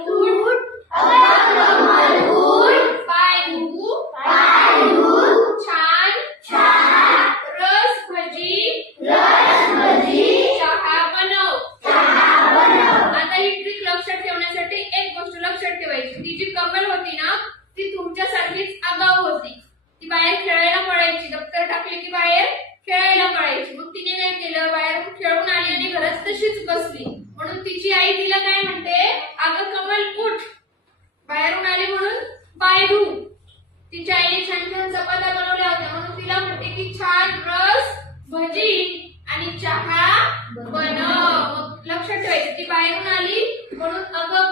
उठ कमल उठ पाय धू छान रस भजी चहा बनव. आता ही ट्रिक लक्षात ठेवण्यासाठी एक गोष्ट लक्षात ठेवायची. ती जी कमल होती ना ती तुमच्यासारखीच आगाऊ होती. ती बाहेर खेळायला पळायची. दप्तर टाकले की बाहेर खेळायला पळायची. मग तिने काय केलं, बाहेर खेळून आली आणि घरात तशीच बसली. म्हणून तिची आई तिला काय म्हणते, अगं कमल उठ. बाहेरून आली म्हणून पाय धू. तिच्या आईने छान छान चपात्या बनवल्या होत्या म्हणून तिला म्हणते की छान रस भजी आणि चहा बनव. मग लक्षात ठेवायचं ती बाहेरून आली म्हणून अगं